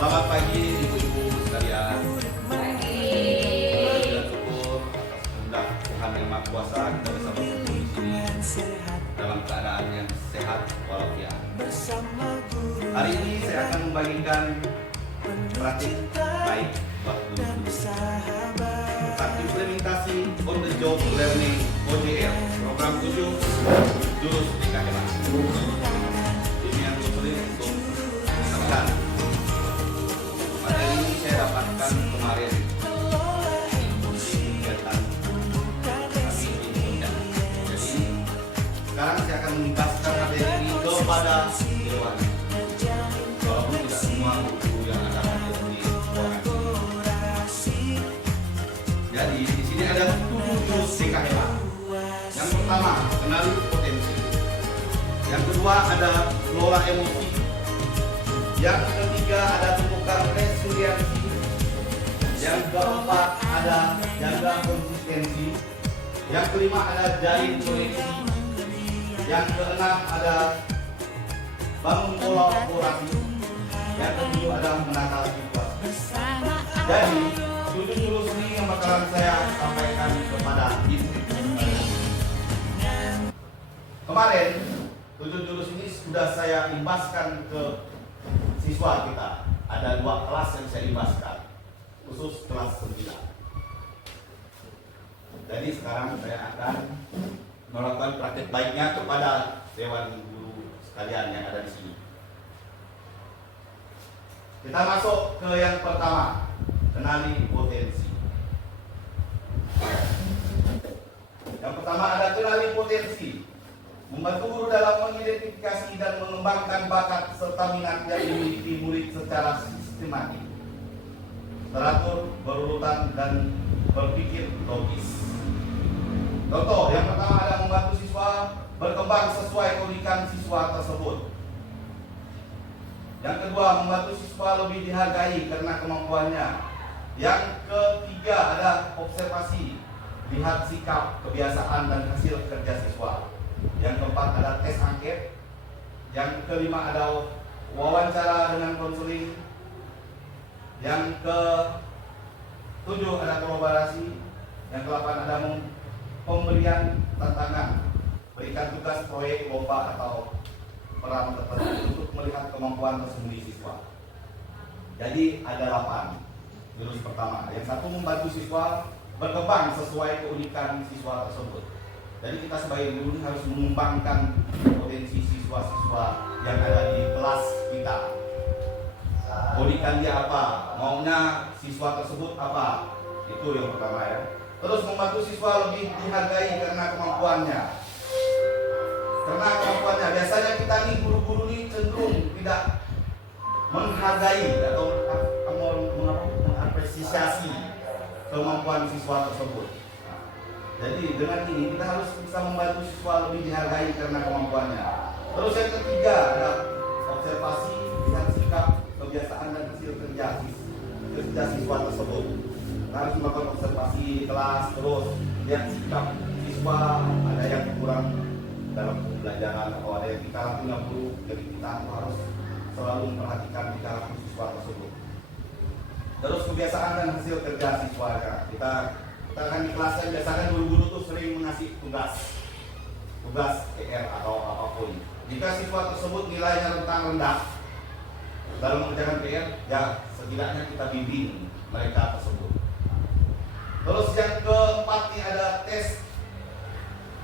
Selamat pagi ibu-ibu sekalian. Kita syukur atas kehendak Tuhan yang Maha Kuasa kita bisa berkumpul di sini dalam keadaan yang sehat walafiat. Hari ini saya akan membagikan praktik baik buat guru tentang implementasi on the job learning OJL program 7 jurus DKM. Ini yang sulit untuk dilakukan. Materi ini saya dapatkan kemarin kegiatan kami di Indonesia. Jadi sekarang saya akan membahaskan materi ini kepada dewan. Walaupun tidak semua guru yang akan hadir di ruangan ini. Jadi di sini ada 7 jurus DKM. Yang pertama, kenali potensi. Yang kedua ada kelola emosi. Yang ketiga ada tumpukan resiliensi. Yang keempat ada jaga konsistensi. Yang kelima ada jalin koneksi. Yang keenam ada bangun kolaborasi. Yang ketujuh ada menakar situasi. Jadi 7 jurus ini yang bakalan saya sampaikan kepada ibu. Kemarin 7 jurus ini sudah saya imbaskan ke siswa kita. Ada 2 kelas yang saya imbaskan, khusus kelas 9. Jadi sekarang saya akan melakukan praktek baiknya kepada dewan guru sekalian yang ada di sini. Kita masuk ke yang pertama, kenali potensi. Yang pertama ada kenali potensi. Membantu guru dalam mengidentifikasi dan mengembangkan bakat serta minat yang dimiliki murid secara sistematik, teratur, berurutan, dan berpikir logis. Contoh, yang pertama ada membantu siswa berkembang sesuai keunikan siswa tersebut. Yang kedua, membantu siswa lebih dihargai karena kemampuannya. Yang ketiga ada observasi, lihat sikap, kebiasaan, dan hasil kerja siswa. Yang keempat ada tes angket. Yang kelima ada wawancara dengan konseling. Yang ketujuh ada kolaborasi. Yang ke-8 ada pemberian tantangan, berikan tugas proyek, lomba, atau peran tertentu untuk melihat kemampuan tersembunyi siswa. Jadi ada 8 jurus pertama. Yang satu membantu siswa berkembang sesuai keunikan siswa tersebut. Jadi kita sebagai guru harus mengembangkan potensi siswa-siswa yang ada di kelas kita. Keunikan dia apa, maunya siswa tersebut apa, itu yang pertama ya. Terus membantu siswa lebih dihargai karena kemampuannya. Biasanya kita nih guru-guru nih cenderung tidak menghargai atau mengapresiasi kemampuan siswa tersebut. Jadi dengan ini kita harus bisa membantu siswa lebih dihargai karena kemampuannya. Terus yang ketiga ada observasi, lihat sikap, kebiasaan, dan hasil kerja siswa tersebut. Kita harus melakukan observasi di kelas, terus lihat sikap siswa, ada yang kurang dalam pembelajaran atau ada yang kita punya buruk. Jadi kita harus selalu memperhatikan tingkah siswa tersebut. Terus kebiasaan dan hasil kerja siswa kita kan di kelas yang biasakan guru-guru tuh sering mengasih tugas PR atau apapun. Jika siswa tersebut nilainya rendah dalam mengerjakan PR, ya setidaknya kita bimbing mereka tersebut. Terus yang keempat nih ada tes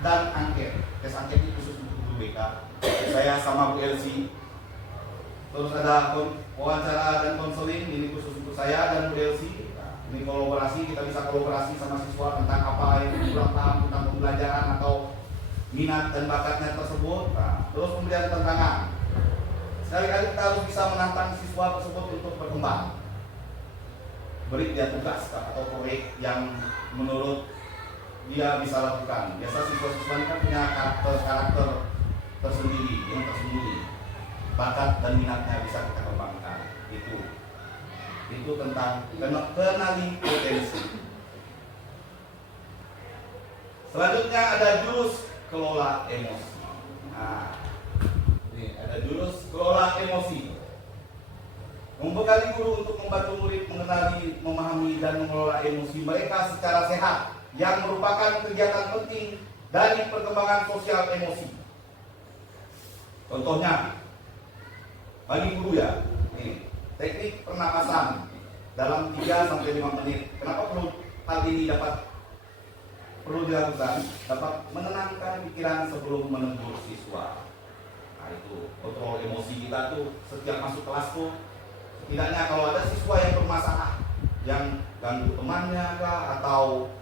dan angket. Tes angket ini khusus untuk guru BK. Saya sama Bu Elsie. Terus ada wawancara dan konseling, ini khusus untuk saya dan Bu Elsie. Ini kolaborasi, kita bisa kolaborasi sama siswa tentang apa yang kurang paham tentang pembelajaran atau minat dan bakatnya tersebut. Nah, terus kemudian tantangan. Sekali-kali kita harus bisa menantang siswa tersebut untuk berkembang. Beri dia tugas atau proyek yang menurut dia bisa lakukan. Biasa siswa-siswa ini kan punya karakter tersendiri yang tersembunyi. Bakat dan minatnya bisa kita kembangkan. Itu tentang kenali potensi. Selanjutnya ada jurus kelola emosi. Nah, ini ada jurus kelola emosi. Membekali guru untuk membantu murid mengenali, memahami, dan mengelola emosi mereka secara sehat, yang merupakan kegiatan penting dari perkembangan sosial emosi. Contohnya, bagi guru ya, ini teknik pernapasan dalam 3-5 menit. Kenapa hal ini perlu dilakukan? Dapat menenangkan pikiran sebelum menegur siswa. Nah itu, kontrol emosi kita tuh setiap masuk kelas tuh, setidaknya kalau ada siswa yang bermasalah, yang ganggu temannya kah, atau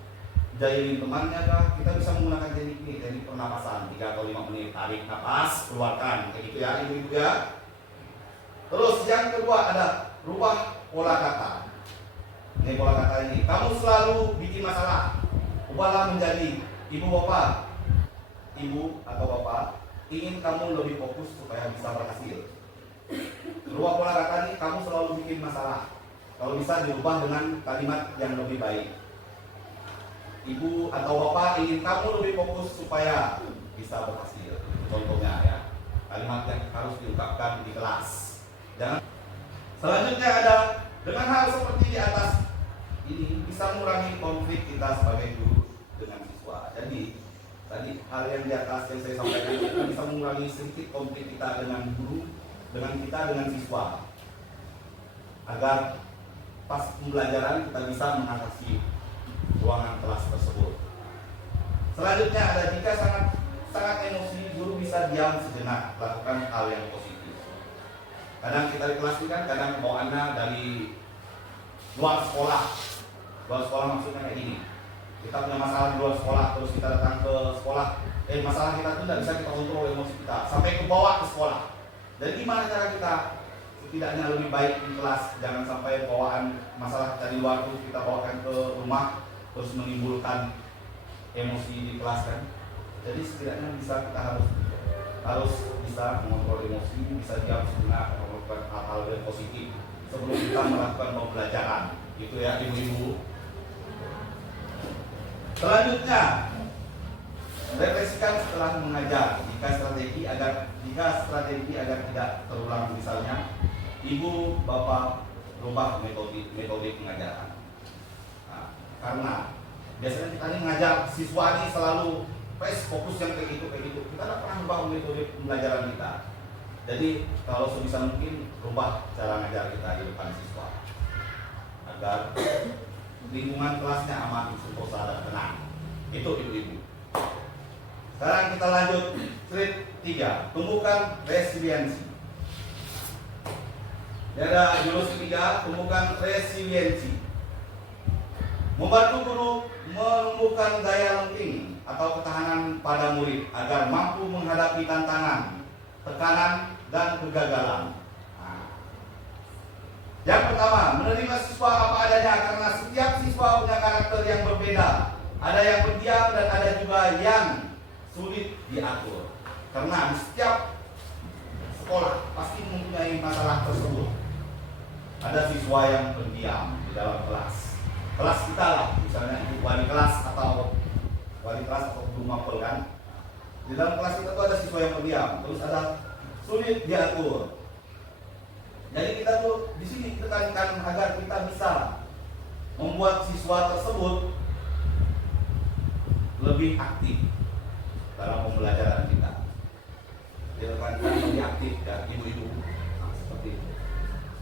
jahilin temannya kah, kita bisa menggunakan teknik ini, teknik pernapasan 3-5 menit, tarik nafas, keluarkan, kayak gitu ya ibu-ibu ya. Terus yang kedua ada rubah pola kata. Ini pola kata ini, kamu selalu bikin masalah, ubahlah menjadi ibu bapak, ibu atau bapak ingin kamu lebih fokus supaya bisa berhasil. Rubah pola kata ini, kamu selalu bikin masalah, kalau bisa dirubah dengan kalimat yang lebih baik. Ibu atau bapak ingin kamu lebih fokus supaya bisa berhasil. Contohnya ya, kalimat yang harus diungkapkan di kelas. Jangan. Selanjutnya ada, dengan hal seperti di atas ini bisa mengurangi konflik kita sebagai guru dengan siswa. Jadi tadi hal yang di atas yang saya sampaikan itu bisa mengurangi sedikit konflik kita dengan guru, dengan siswa, agar pas pembelajaran kita bisa mengatasi ruangan kelas tersebut. Selanjutnya ada, jika sangat emosi, guru bisa diam sejenak, lakukan hal yang positif. Kadang kita di kelas ini kan kadang bawaannya dari luar sekolah. Luar sekolah maksudnya kayak gini. Kita punya masalah di luar sekolah, terus kita datang ke sekolah, masalah kita itu tidak bisa kita kontrol emosi kita sampai ke bawah ke sekolah. Dan gimana cara kita setidaknya lebih baik di kelas, jangan sampai bawaan masalah kita di luar itu kita bawakan ke rumah terus menimbulkan emosi di kelas kan. Jadi setidaknya kita harus bisa mengontrol emosi, bisa diam sejenak, melakukan hal-hal yang positif sebelum kita melakukan pembelajaran. Gitu ya ibu-ibu. Selanjutnya, refleksikan setelah mengajar. Jika strategi agar tidak terulang, misalnya ibu bapak rubah metode pengajaran. Nah, karena biasanya kita ini mengajar siswa ini selalu fokus yang kayak gitu. Kita tidak pernah rubah metode pembelajaran kita. Jadi kalau sebisa mungkin rubah cara ngajar kita di depan siswa agar lingkungan kelasnya aman, sentosa dan tenang. Itu ibu-ibu. Sekarang kita lanjut slide 3, tumbuhkan resiliensi. Ada jurus ketiga, tumbuhkan resiliensi. Membantu guru menumbuhkan daya lenting atau ketahanan pada murid agar mampu menghadapi tantangan, tekanan, dan kegagalan. Yang pertama, menerima siswa apa adanya, karena setiap siswa punya karakter yang berbeda. Ada yang pendiam dan ada juga yang sulit diatur. Karena di setiap sekolah pasti mempunyai masalah tersebut. Ada siswa yang pendiam di dalam kelas. Kelas kita lah, misalnya ibu wali kelas atau guru mapel kan. Di dalam kelas kita tuh ada siswa yang pendiam, terus ada sulit diatur. Jadi kita tuh di sini tekankan agar kita bisa membuat siswa tersebut lebih aktif dalam pembelajaran kita. Tekankan lebih aktif ya ibu-ibu. Nah, seperti itu.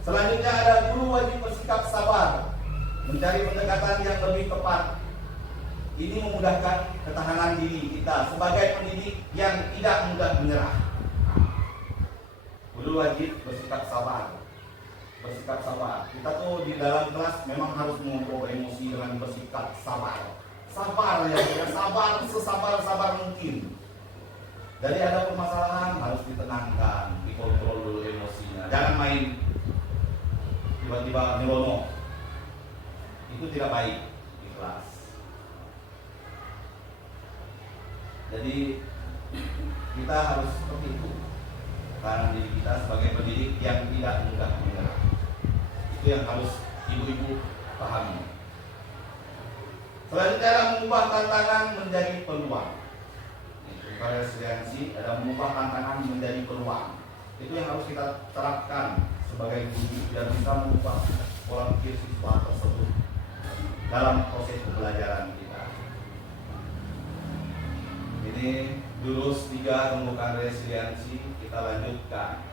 Selanjutnya ada, guru wajib bersikap sabar, mencari pendekatan yang lebih tepat. Ini memudahkan ketahanan diri kita sebagai pendidik yang tidak mudah menyerah. Guru wajib bersikap sabar. Kita tuh di dalam kelas memang harus mengontrol emosi dengan bersikap sabar. Sabar ya, sabar sesabar mungkin. Jadi ada permasalahan harus ditenangkan, dikontrol dulu emosinya. Jangan main tiba-tiba nyelonong. Itu tidak baik di kelas. Jadi kita harus seperti itu. Karena diri kita sebagai pendidik yang tidak mudah menyerah. Itu yang harus ibu-ibu pahami. Selanjutnya, mengubah tantangan menjadi peluang. Resiliensi adalah mengubah tantangan menjadi peluang. Itu yang harus kita terapkan sebagai guru yang bisa mengubah pola pikir siswa tersebut dalam proses pembelajaran kita. Ini jurus 3 pembukaan resiliensi, kita lanjutkan.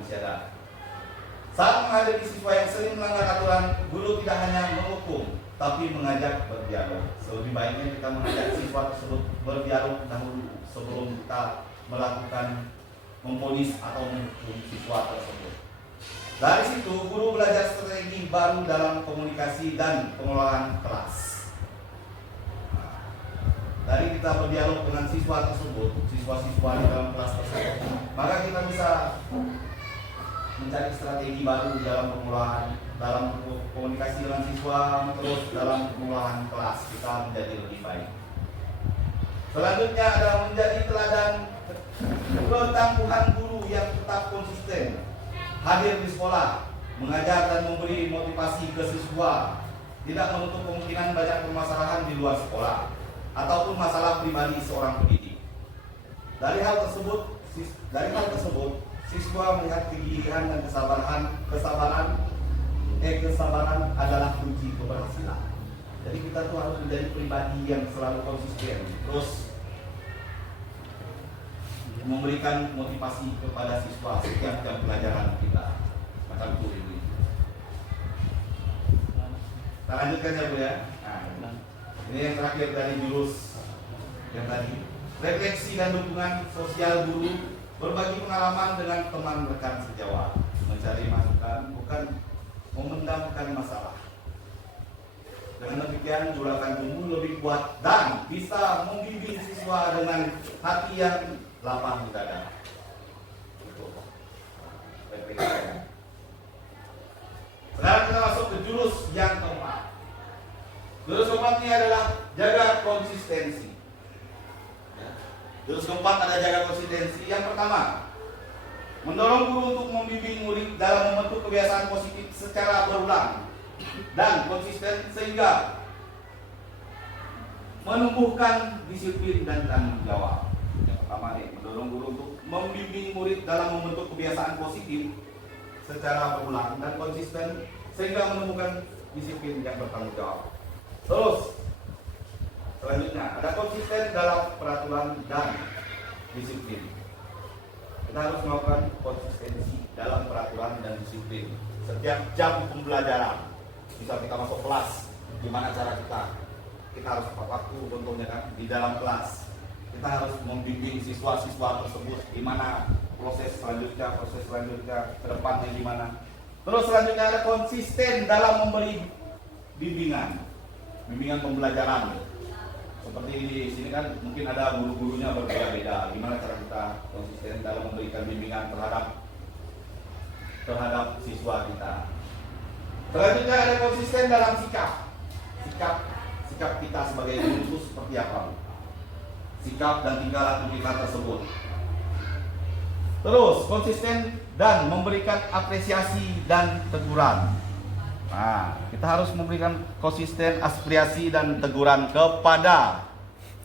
Masih ada. Saat menghadapi siswa yang sering melanggar aturan, guru tidak hanya menghukum, tapi mengajak berdialog. Lebih baiknya kita mengajak siswa tersebut berdialog dahulu sebelum kita melakukan memponis atau menghukum siswa tersebut. Dari situ, guru belajar strategi baru dalam komunikasi dan pengelolaan kelas. Dari kita berdialog dengan siswa tersebut, siswa-siswa di dalam kelas tersebut, maka kita bisa mencari strategi baru dalam pengelolaan, dalam komunikasi dengan siswa, terus dalam pengelolaan kelas kita menjadi lebih baik. Selanjutnya ada menjadi teladan ketangguhan guru yang tetap konsisten, hadir di sekolah, mengajar dan memberi motivasi ke siswa, tidak menutup kemungkinan banyak permasalahan di luar sekolah ataupun masalah pribadi seorang pendidik. Dari hal tersebut, siswa melihat kegigihan dan kesabaran adalah kunci keberhasilan. Jadi kita tuh harus menjadi pribadi yang selalu konsisten, terus memberikan motivasi kepada siswa setiap jam pelajaran kita. Macam itu ini. Kita lanjutkan ya Bu ya. Nah, ini yang terakhir dari jurus yang tadi. Refleksi dan dukungan sosial guru, berbagi pengalaman dengan teman rekan sejawat, mencari masukan, bukan memendamkan masalah. Dengan demikian juragan guru lebih kuat dan bisa membimbing siswa dengan hati yang lapang dada. Sekarang kita masuk ke jurus yang keempat. Jurus keempat ini adalah jaga konsistensi. Jurus keempat ada jaga konsistensi. Yang pertama, mendorong guru untuk membimbing murid dalam membentuk kebiasaan positif secara berulang dan konsisten sehingga menumbuhkan disiplin dan tanggung jawab. Yang pertama nih, mendorong guru untuk membimbing murid dalam membentuk kebiasaan positif secara berulang dan konsisten sehingga menumbuhkan disiplin yang bertanggung jawab. Terus selanjutnya ada konsisten dalam peraturan dan disiplin. Kita harus melakukan konsistensi dalam peraturan dan disiplin setiap jam pembelajaran. Bisa kita masuk kelas, gimana cara kita harus tepat waktu, contohnya kan di dalam kelas kita harus membimbing siswa-siswa tersebut gimana proses selanjutnya ke depannya gimana. Terus selanjutnya ada konsisten dalam memberi bimbingan pembelajaran. Seperti di sini kan mungkin ada guru-gurunya berbeda-beda. Gimana cara kita konsisten dalam memberikan bimbingan terhadap siswa kita. Selanjutnya ada konsisten dalam sikap kita sebagai guru itu seperti apa? Sikap dan tingkah laku kita tersebut. Terus konsisten dan memberikan apresiasi dan teguran. Nah, kita harus memberikan konsisten apresiasi dan teguran kepada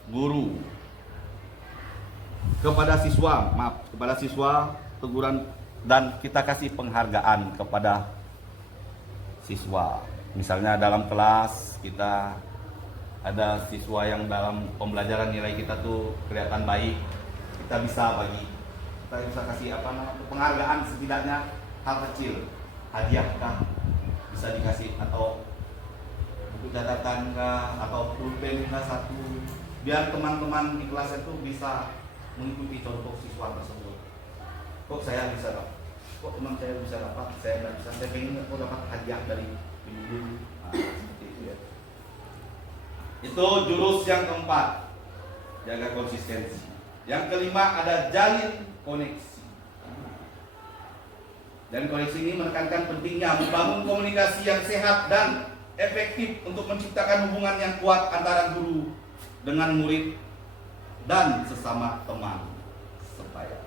guru, kepada siswa, teguran dan kita kasih penghargaan kepada siswa. Misalnya dalam kelas kita ada siswa yang dalam pembelajaran nilai kita tuh kelihatan baik, kita bisa kasih penghargaan, setidaknya hal kecil, hadiah kah bisa dikasih, atau buku catatan kah, atau pulpen kah satu, biar teman-teman di kelas itu bisa mengikuti contoh siswa tersebut. Kok saya bisa dapat? Kok teman saya bisa dapat? Saya nggak bisa. Saya pengen kok dapat hadiah dari ibu. Nah, seperti itu ya. Itu jurus yang keempat, jaga konsistensi. Yang kelima ada jalin koneksi. Dan koneksi ini menekankan pentingnya membangun komunikasi yang sehat dan efektif untuk menciptakan hubungan yang kuat antara guru dengan murid dan sesama teman sebaya.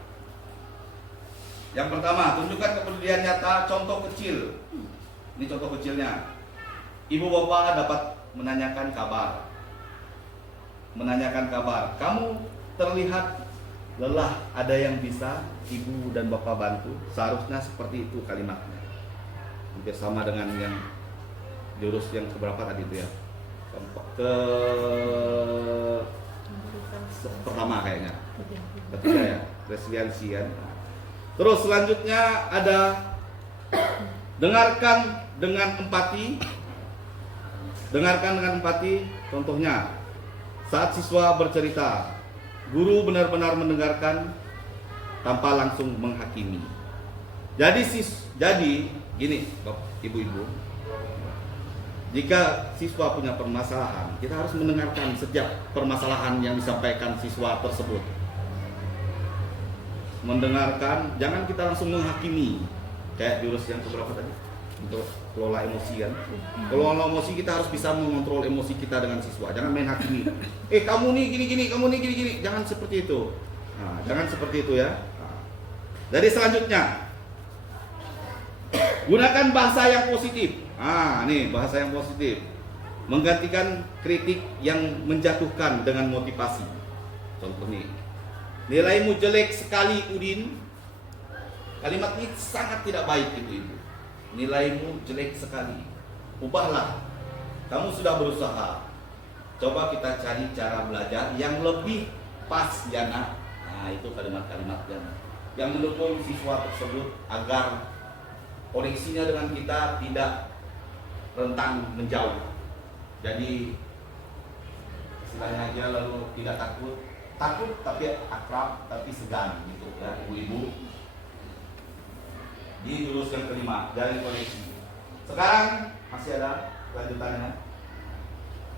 Yang pertama, tunjukkan kepedulian nyata, contoh kecil. Ini contoh kecilnya. Ibu bapak dapat menanyakan kabar. Kamu terlihat lelah, ada yang bisa ibu dan bapak bantu? Seharusnya seperti itu kalimatnya. hampir sama dengan yang jurus yang keberapa tadi itu ya, pertama kayaknya, ketiga ya, resiliensi kan. Terus selanjutnya ada dengarkan dengan empati. Dengarkan dengan empati, contohnya saat siswa bercerita, guru benar-benar mendengarkan tanpa langsung menghakimi. Jadi gini, ibu-ibu, jika siswa punya permasalahan, kita harus mendengarkan setiap permasalahan yang disampaikan siswa tersebut. Mendengarkan, jangan kita langsung menghakimi. Kayak jurus yang keberapa tadi? Untuk kelola emosi kan. Kelola emosi, kita harus bisa mengontrol emosi kita dengan siswa. Jangan main hakimi. Kamu nih gini-gini, kamu nih gini-gini. Jangan seperti itu. Nah, jangan seperti itu ya. Nah. Jadi selanjutnya, gunakan bahasa yang positif. Nih bahasa yang positif. Menggantikan kritik yang menjatuhkan dengan motivasi. Contoh nih, nilaimu jelek sekali Udin. Kalimat ini sangat tidak baik ibu-ibu. Nilaimu jelek sekali. Ubahlah. Kamu sudah berusaha. Coba kita cari cara belajar yang lebih pas ya nak. Nah itu kalimat-kalimat yang mendukung siswa tersebut agar koneksinya dengan kita tidak rentang menjauh. Jadi istilahnya aja lalu tidak takut tapi akrab tapi segan gitu ya ibu-ibu. Di jurus yang kelima, dari koneksi. Sekarang masih ada lanjutannya.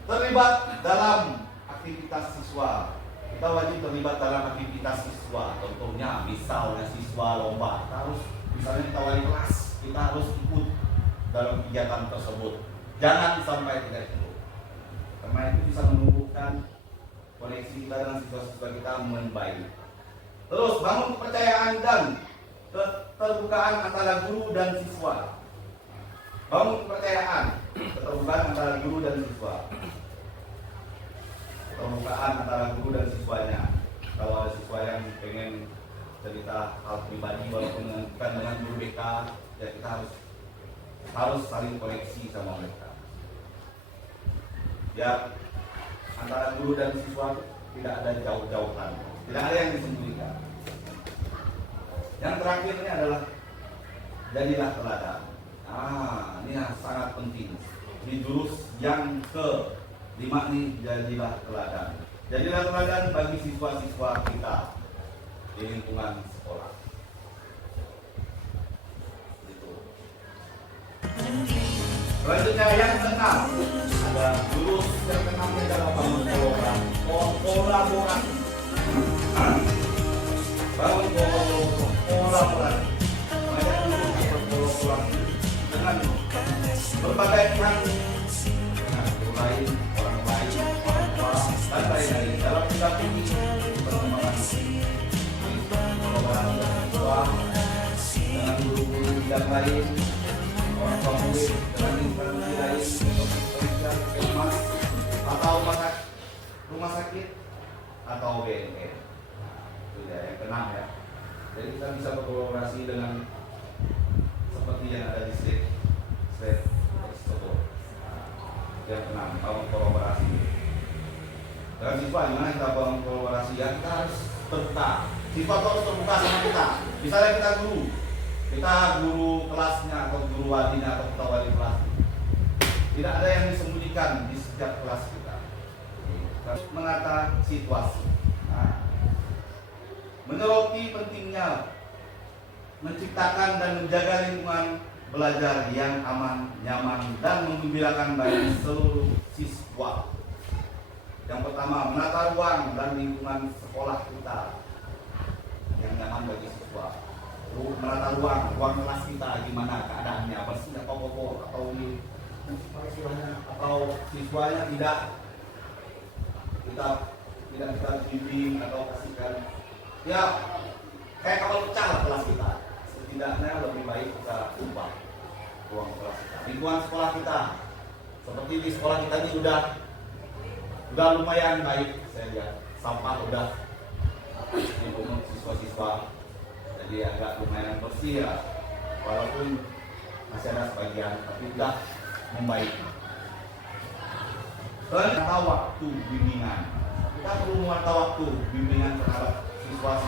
Terlibat dalam aktivitas siswa. Kita wajib terlibat dalam aktivitas siswa. Contohnya, misalnya siswa lomba, kita harus, misalnya kita wali kelas, kita harus ikut dalam kegiatan tersebut. Jangan sampai tidak ikut. Karena itu bisa menumbuhkan koneksi kita dengan siswa-siswa kita membaik. Terus bangun kepercayaan dan keterbukaan antara guru dan siswa. Bangun kepercayaan, keterbukaan antara guru dan siswa. Keterbukaan antara guru dan siswanya. Kalau ada siswa yang pengen cerita hal pribadi walaupun bukan dengan guru BK, ya kita harus saling koneksi sama mereka. Ya, antara guru dan siswa tidak ada jauh-jauhan, tidak ada yang disembunyikan. Yang terakhir ini adalah jadilah teladan. Ini yang sangat penting. Di jurus yang ke-5 ini, jadilah teladan. Jadilah teladan bagi siswa-siswa kita di lingkungan sekolah. Gitu. Selanjutnya yang ke-6 ada jurus yang ke-6 adalah bangun kolaborasi. Bangun kolaborasi. Banyak berkolaborasi dengan berbagai pihak, dengan guru lain, orang tua, dan lain-lain dalam mendampingi perkembangan kolaborasi siswa dengan guru-guru yang lain, orang tua murid dengan instansi lain, kepolisian, puskesmas, atau rumah sakit atau BNN. Itu ya yang ke-6 ya. Jadi kita bisa berkolaborasi dengan seperti yang ada di slide tersebut. Yang ke-6, bangun kolaborasi. Dengan siswa, gimana kita bangun kolaborasi? Ya kita harus terbuka. Siswa harus terbuka sama kita. Misalnya kita guru kelasnya atau guru walinya atau ketua wali kelas. Tidak ada yang disembunyikan di setiap kelas kita. Harus menata situasi. Menyoroti pentingnya menciptakan dan menjaga lingkungan belajar yang aman, nyaman, dan menggembirakan bagi seluruh siswa. Yang pertama, menata ruang dan lingkungan sekolah kita yang nyaman bagi siswa. Menata ruang kelas kita gimana keadaannya, bersih atau kotor atau siswanya tidak kita bimbing atau kasihkan. Ya, kayak kapal pecah lah kelas kita. Setidaknya lebih baik kita ubah ruang kelas kita. Lingkungan sekolah kita, seperti di sekolah kita ini udah lumayan baik. Saya lihat sampah udah dipungut siswa-siswa, jadi agak lumayan bersih ya. Walaupun masih ada sebagian, tapi sudah membaik. Menata waktu bimbingan, kita perlu menata waktu bimbingan terhadap siswa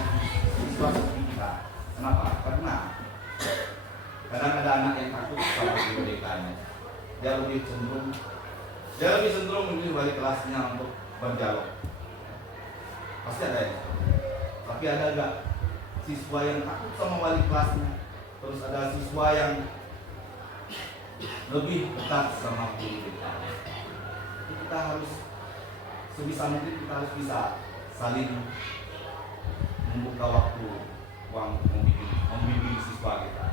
kita. Kenapa? Karena kadang ada anak yang takut sama kemerdekaan. Dia lebih cenderung memilih wali kelasnya untuk berdialog. Pasti ada ya. Tapi ada enggak siswa yang takut sama wali kelasnya? Terus ada siswa yang lebih dekat sama guru kita. Kita harus sebisa mungkin kita harus bisa saling membuka waktu membimbing siswa kita.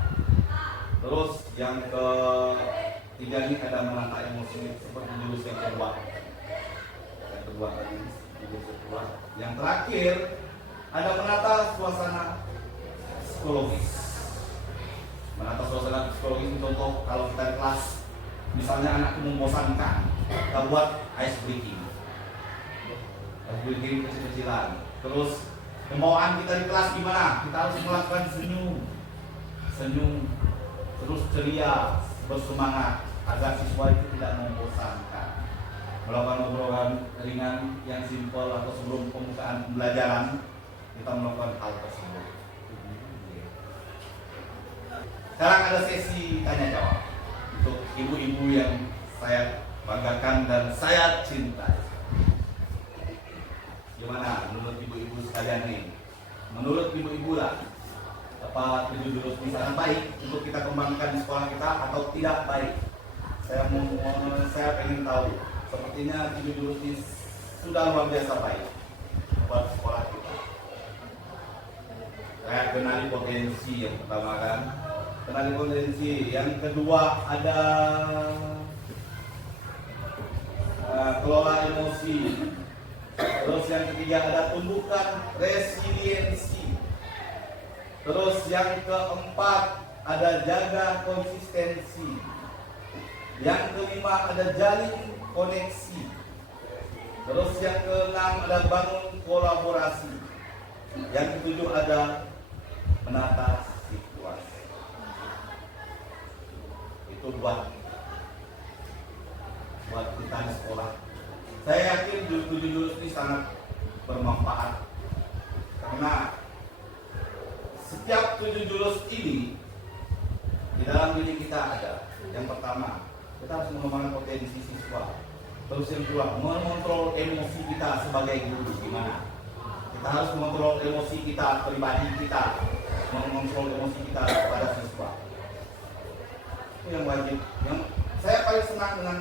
Terus yang ketiga ini ada menata emosi seperti jurus yang kedua. Yang terakhir ada menata suasana psikologis. Menata suasana psikologis, contoh kalau kita di kelas, misalnya anak membosankan, kita buat ice breaking kecil-kecilan. Terus pembawaan kita di kelas gimana? Kita harus melakukan senyum, terus ceria, bersemangat agar siswa itu tidak membosankan. Melakukan obrolan ringan yang simpel atau sebelum pembukaan pembelajaran kita melakukan hal tersebut. Sekarang ada sesi tanya jawab untuk ibu-ibu yang saya banggakan dan saya cintai. Gimana menurut ibu-ibu sekalian nih? Menurut ibu-ibu lah, apa 7 jurus ini sangat baik untuk kita kembangkan di sekolah kita atau tidak baik? Saya pengen tahu. Sepertinya 7 jurus ini sudah luar biasa baik buat sekolah kita. Saya kenali potensi yang pertama kan. Kenali potensi. Yang kedua ada kelola emosi. Terus yang ketiga ada tumbuhkan resiliensi. Terus yang keempat ada jaga konsistensi. Yang kelima ada jalin koneksi. Terus yang keenam ada bangun kolaborasi. Yang ketujuh ada menata situasi. Itu buat kita di sekolah. Saya yakin 7 jurus ini sangat bermanfaat karena setiap 7 jurus ini di dalam diri kita ada. Yang pertama, kita harus mengembangkan potensi siswa. Terus yang kedua, mengontrol emosi kita sebagai guru gimana? Kita harus mengontrol emosi kita pribadi kita, mengontrol emosi kita kepada siswa. Itu yang wajib. Yang saya paling senang dengan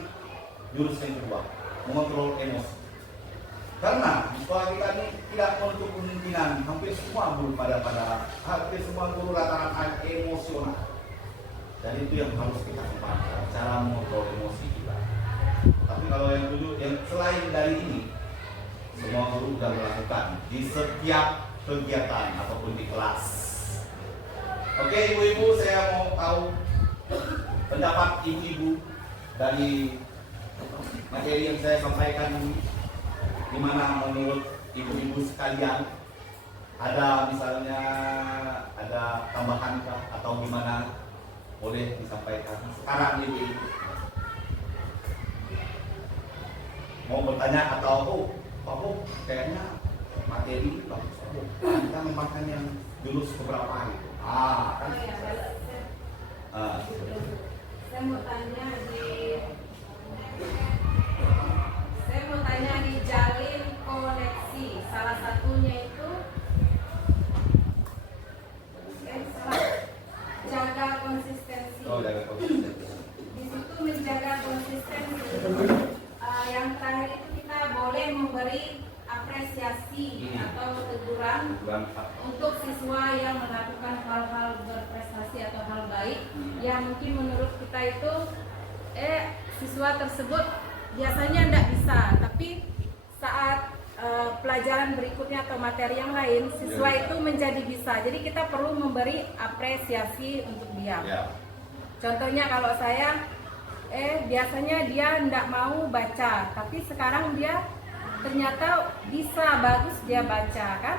jurus yang kedua, mengontrol emosi. Karena di sekolah kita ini tidak menutup kemungkinan hampir semua guru hampir semua guru rata-rata emosional. Dan itu yang harus kita kembangkan, cara mengontrol emosi kita. Tapi kalau yang tujuh, yang selain dari ini, semua guru sudah melakukan di setiap kegiatan ataupun di kelas. Oke ibu-ibu, saya mau tahu pendapat ibu-ibu dari materi yang saya sampaikan ini. Gimana menurut ibu-ibu sekalian? Ada misalnya ada tambahan kah atau gimana? Boleh disampaikan sekarang ibu-ibu. Mau bertanya atau kayaknya materi bagus. Kita memakan yang jurus keberapa gitu. Kan? Saya mau tanya di jalin koneksi. Salah satunya itu jaga konsistensi. Jaga konsistensi. Di situ menjaga konsistensi. Yang terakhir itu kita boleh memberi apresiasi atau teguran untuk siswa yang melakukan hal-hal berprestasi atau hal baik yang mungkin menurut kita itu siswa tersebut biasanya tidak bisa, tapi saat pelajaran berikutnya atau materi yang lain siswa itu menjadi bisa. Jadi kita perlu memberi apresiasi untuk dia. Contohnya kalau saya biasanya dia tidak mau baca, tapi sekarang dia ternyata bisa, bagus dia baca kan.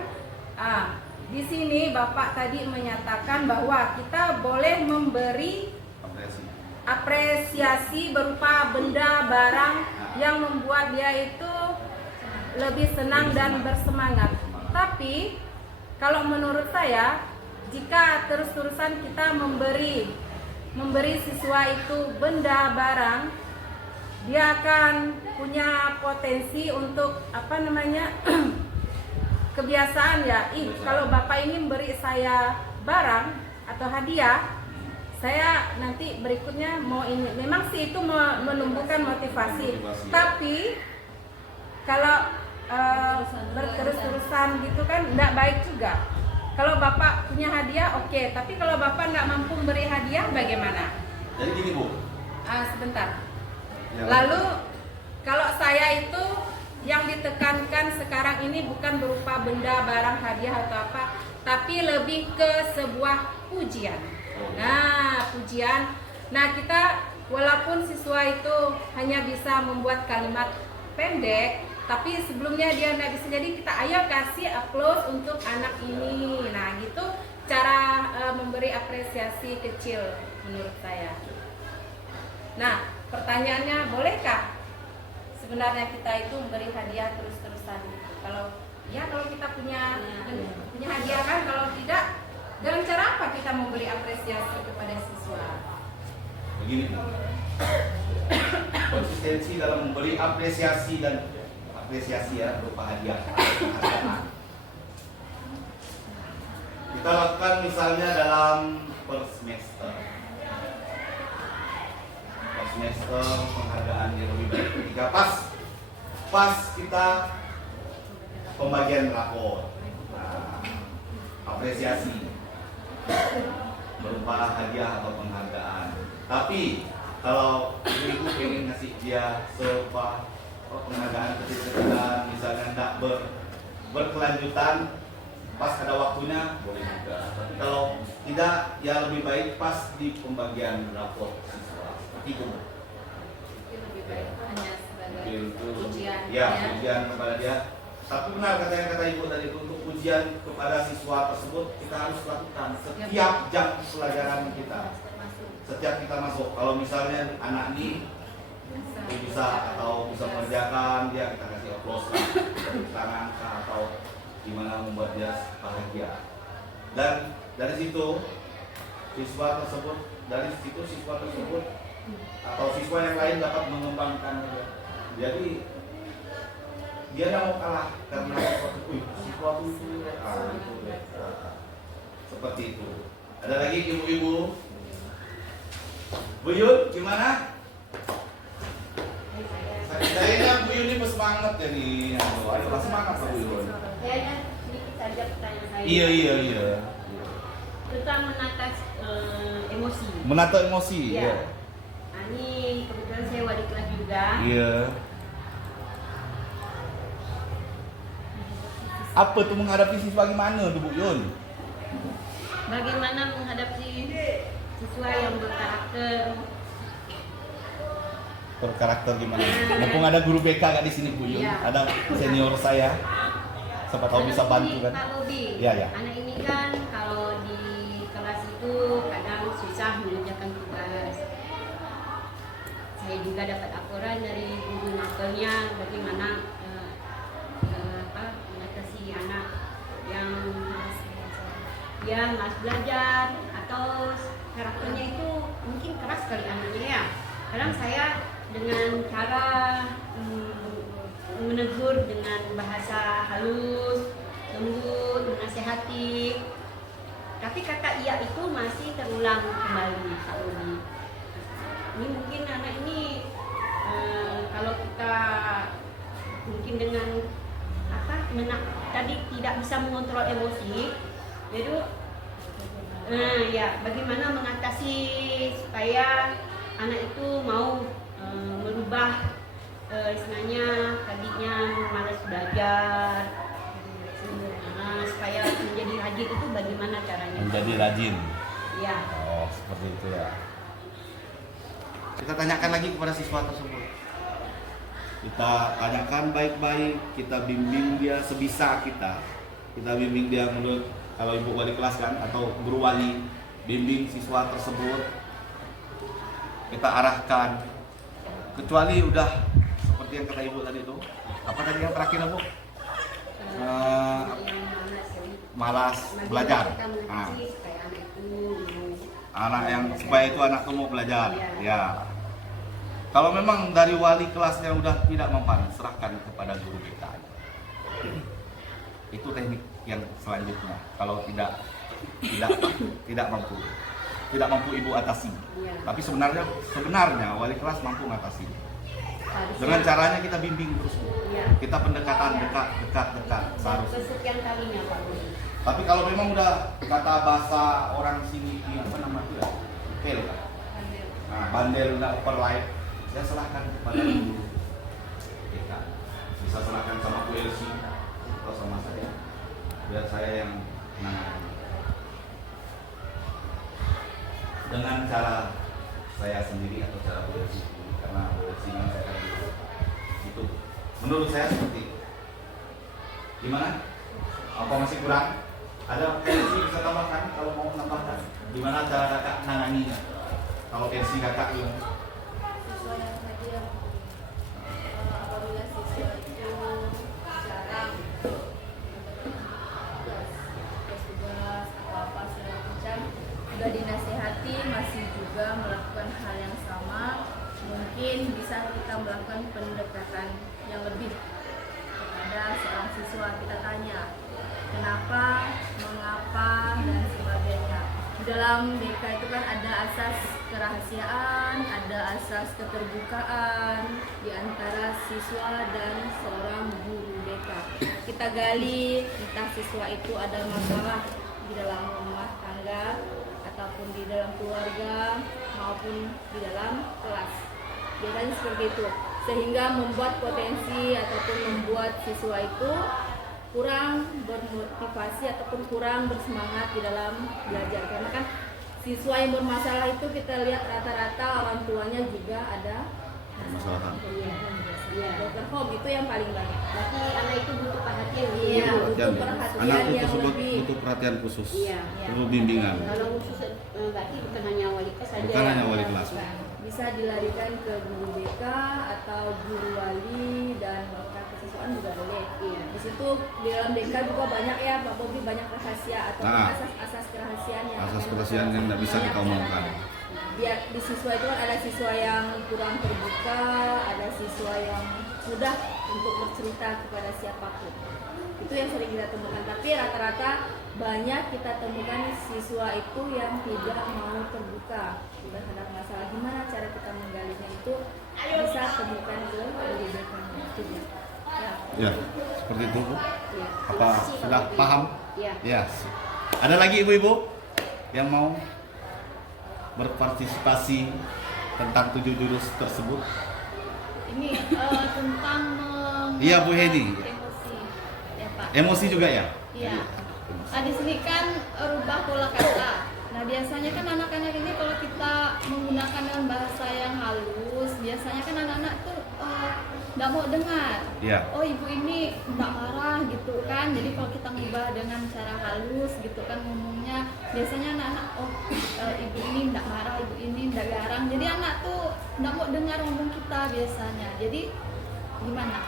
Di sini Bapak tadi menyatakan bahwa kita boleh memberi apresiasi berupa benda barang yang membuat dia itu lebih senang dan bersemangat. Tapi kalau menurut saya, jika terus-terusan kita memberi siswa itu benda barang, dia akan punya potensi untuk kebiasaan ya. Kalau bapak ini memberi saya barang atau hadiah, saya nanti berikutnya mau ini. Memang sih itu menumbuhkan motivasi. Tapi kalau berterus-terusan gitu kan tidak baik juga. Kalau bapak punya hadiah oke, tapi kalau bapak nggak mampu memberi hadiah bagaimana? Jadi gini Bu. Sebentar. Ya. Lalu kalau saya itu yang ditekankan sekarang ini bukan berupa benda, barang, hadiah atau apa, tapi lebih ke sebuah pujian. Nah, pujian. Nah, kita walaupun siswa itu hanya bisa membuat kalimat pendek, tapi sebelumnya dia nggak bisa, jadi kita ayo kasih applause untuk anak ini. Nah, gitu cara memberi apresiasi kecil menurut saya. Nah, pertanyaannya, bolehkah sebenarnya kita itu memberi hadiah terus-terusan? Kalau kita punya hadiah kan, kalau tidak, dengan cara apa kita memberi apresiasi kepada siswa? Begini Bu. Konsistensi dalam memberi apresiasi ya berupa hadiah. Kita lakukan misalnya dalam per semester penghargaan yang lebih baik ketika pas kita pembagian rapor. Apresiasi berupa hadiah atau penghargaan. Tapi kalau ibu pengen ngasih dia sebuah penghargaan kecil-kecilan, misalnya tidak berkelanjutan, pas ada waktunya boleh juga. Tapi kalau tidak, ya lebih baik pas di pembagian rapor siswa. Seperti itu. Lebih baik hanya sebagai pujian. Ya, pujian kepada dia. Tapi benar kata ibu tadi, untuk ujian kepada siswa tersebut kita harus lakukan setiap jam pelajaran kita, setiap kita masuk. Kalau misalnya anak ini bisa atau bisa mengerjakan, dia kita kasih applause lah, beri tangan atau gimana membuat dia bahagia. Dan dari situ siswa tersebut atau siswa yang lain dapat mengembangkan juga. Jadi dia tidak mau kalah karena siswa itu seperti itu. Ada lagi ibu-ibu? Bu Yun, gimana? Kayaknya Bu Yun ini bersemangat ya nih. Ayo semangat Bu Yun. Kayaknya sedikit saja pertanyaan saya. Iya. Tentang menata emosi. Menata emosi. Iya. Ya. Nah, ini kebetulan saya wali kelas juga. Iya. Apa tuh menghadapi siswa gimana tuh Bu Yun? Bagaimana menghadapi siswa yang Berkarakter gimana? Mumpung ada guru BK gak di sini Bu Yun? Iya. Ada senior saya. Siapa tahu bisa bantu kan? Pak Bobi, Iya. anak ini kan kalau di kelas itu kadang susah mengerjakan tugas. Saya juga dapat laporan dari guru nakalnya bagaimana mengatasi anak yang malas belajar atau karakternya itu mungkin keras sekali anaknya ya. Kadang saya dengan cara menegur dengan bahasa halus, lembut, menasehati. Tapi kata iya itu masih terulang kembali Pak Udi. Ini mungkin anak ini kalau kita mungkin dengan tadi tidak bisa mengontrol emosi, jadi bagaimana mengatasi supaya anak itu mau merubah istilahnya tadinya malas belajar, supaya menjadi rajin itu bagaimana caranya? Menjadi rajin. Ya. Oh, seperti itu ya. Kita tanyakan lagi kepada siswa tersebut. Kita tanyakan baik-baik, kita bimbing dia sebisa kita. Kita bimbing dia menurut, kalau ibu wali kelas kan atau guru wali, bimbing siswa tersebut kita arahkan. Kecuali udah seperti yang kata ibu tadi itu, apa tadi yang terakhir bu? Malas belajar. Nah, anak yang supaya itu anak itu mau belajar. Ya. Kalau memang dari wali kelasnya udah tidak mempan, serahkan kepada guru BK. Itu teknik yang selanjutnya. Kalau tidak mampu ibu atasi. Tapi sebenarnya wali kelas mampu mengatasi. Dengan caranya kita bimbing terus. Kita pendekatan dekat seharusnya. Kesekian kalinya Pak. Tapi kalau memang udah kata bahasa orang sini apa namanya ya? Kel. Nah, bandel udah overlight, ya serahkan kepada guru BK. Bisa serahkan sama Bu Elsi atau sama saya. Biar saya yang menangani. Dengan cara saya sendiri atau cara Bu Elsi, karena Bu Elsi yang saya akan itu. Menurut saya seperti itu. Gimana? Apa masih kurang? Ada versi bisa tambahkan kalau mau menambahkan. Gimana cara kakak nanganinya? Kalau versi kakak ini Siswa yang hadir apabila siswa itu jarang tugas atau apa segala macam, sudah dinasehati masih juga melakukan hal yang sama, mungkin bisa kita melakukan pendekatan yang lebih kepada seorang siswa. Kita tanya kenapa, mengapa, dan sebagainya. Di dalam BK itu kan ada asas kerahasiaan, ada asas keterbukaan di antara siswa dan seorang guru BK. Kita gali entah siswa itu ada masalah di dalam rumah tangga ataupun di dalam keluarga maupun di dalam kelas. Biasanya seperti itu, sehingga membuat potensi ataupun membuat siswa itu kurang bermotivasi ataupun kurang bersemangat di dalam belajar. Karena kan siswa yang bermasalah itu kita lihat rata-rata orang tuanya juga ada masalah. Iya. Broken home itu yang paling banyak. Berarti anak itu butuh perhatian. Iya, butuh perhatian Anak itu yang tersebut lebih. butuh perhatian khusus, Iya. perlu bimbingan. Kalau khusus berarti bukan hanya wali kelas saja. Bukan hanya wali kelas. Bisa dilarikan ke guru BK atau guru wali dan kesiswaan juga boleh. Iya. Di situ di dalam BK juga banyak ya Pak Bobi, banyak rahasia atau Nah, asas-asas kerahasiaan yang asas akan kerahasiaan yang tidak bisa banyak kita omongkan. Biar di siswa itu kan ada siswa yang kurang terbuka, ada siswa yang mudah untuk bercerita kepada siapapun. Itu yang sering kita temukan. Tapi rata-rata banyak kita temukan siswa itu yang tidak mau terbuka terhadap masalah. Gimana cara kita menggalinya itu bisa temukan ke guru BK itu. Ya, seperti itu Bu. Iya. Apa sudah paham? Iya. Ya. Ada lagi ibu-ibu yang mau berpartisipasi tentang 7 jurus tersebut? Ini tentang Iya, Bu Hedi. emosi, ya Pak. Emosi juga ya? Iya. Nah di sini kan rubah pola kata. Nah biasanya kan anak-anak ini kalau kita menggunakan dengan bahasa yang halus, biasanya kan anak-anak tuh nggak mau dengar. Iya. Oh ibu ini nggak marah gitu kan. Jadi kalau kita ngubah dengan cara halus gitu kan ngomongnya, biasanya anak-anak ibu ini nggak marah, ibu ini nggak garang. Jadi anak tuh nggak mau dengar ngomong kita biasanya. Jadi gimana?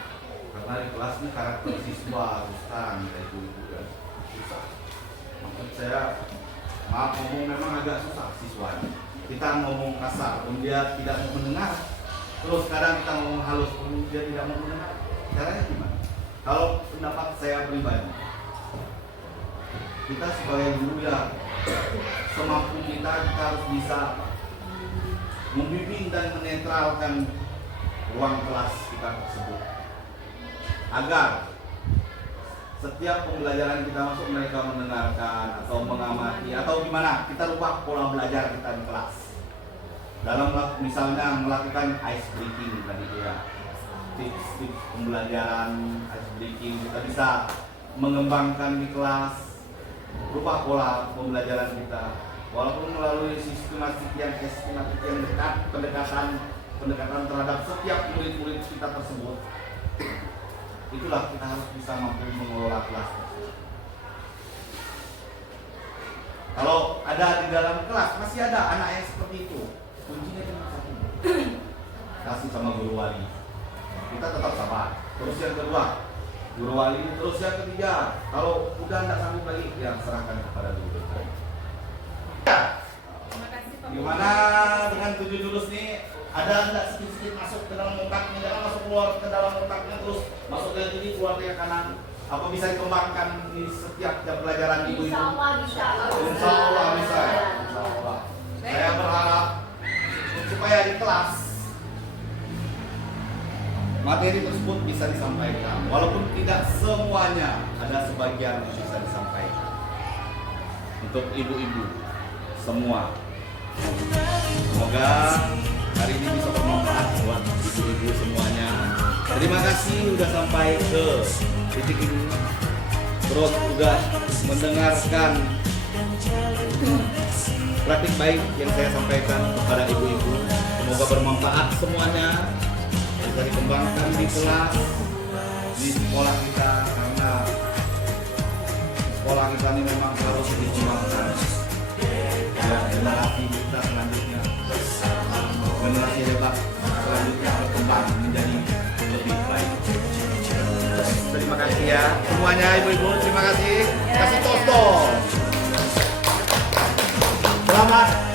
Karena di kelas ini karakter siswa sekarang kayak ibu-ibu kan susah. Maksud saya, maaf ngomong memang agak susah siswanya. Kita ngomong kasar pun dia tidak mau mendengar. Terus kadang kita ngomong halus pun dia tidak mau mendengar. Caranya gimana? Kalau pendapat saya pribadi, kita sebagai guru ya semampu kita harus bisa membimbing dan menetralkan ruang kelas kita tersebut agar setiap pembelajaran kita masuk mereka mendengarkan atau mengamati atau gimana kita rubah pola belajar kita di kelas dalam misalnya melakukan ice breaking tadi itu ya, tips-tips pembelajaran ice breaking kita bisa mengembangkan di kelas, rubah pola pembelajaran kita walaupun melalui sistematik yang dekat, pendekatan terhadap setiap murid-murid kita tersebut. Itulah kita harus bisa mampu mengelola kelas. Kalau ada di dalam kelas masih ada anak yang seperti itu, kuncinya cuma satu. Kasih sama guru wali. Kita tetap sabar. Terus yang kedua, guru wali. Terus yang ketiga, kalau udah tidak sanggup lagi, ya serahkan kepada guru. Terima kasih Pak. Gimana dengan 7 jurus nih? Ada nggak sedikit masuk ke dalam otaknya? Jangan masuk keluar ke dalam otaknya terus masuk ke kiri keluar ke kanan. Apa bisa dikembangkan di setiap jam pelajaran ibu itu? Insya Allah bisa. Insya Allah bisa. Insya Allah. Saya berharap supaya di kelas materi tersebut bisa disampaikan, walaupun tidak semuanya, ada sebagian yang bisa disampaikan untuk ibu-ibu semua. Semoga hari ini bisa bermanfaat buat ibu-ibu semuanya. Terima kasih udah sampai ke titik ini, terus udah mendengarkan praktik baik yang saya sampaikan kepada ibu-ibu. Semoga bermanfaat semuanya, bisa dikembangkan di kelas, di sekolah kita, karena sekolah kita ini memang harus dikembangkan. Ya, generasi kita selanjutnya, generasi hebat selanjutnya berkembang menjadi lebih baik. Terima kasih ya semuanya ibu-ibu, terima kasih. Kasih tos. Selamat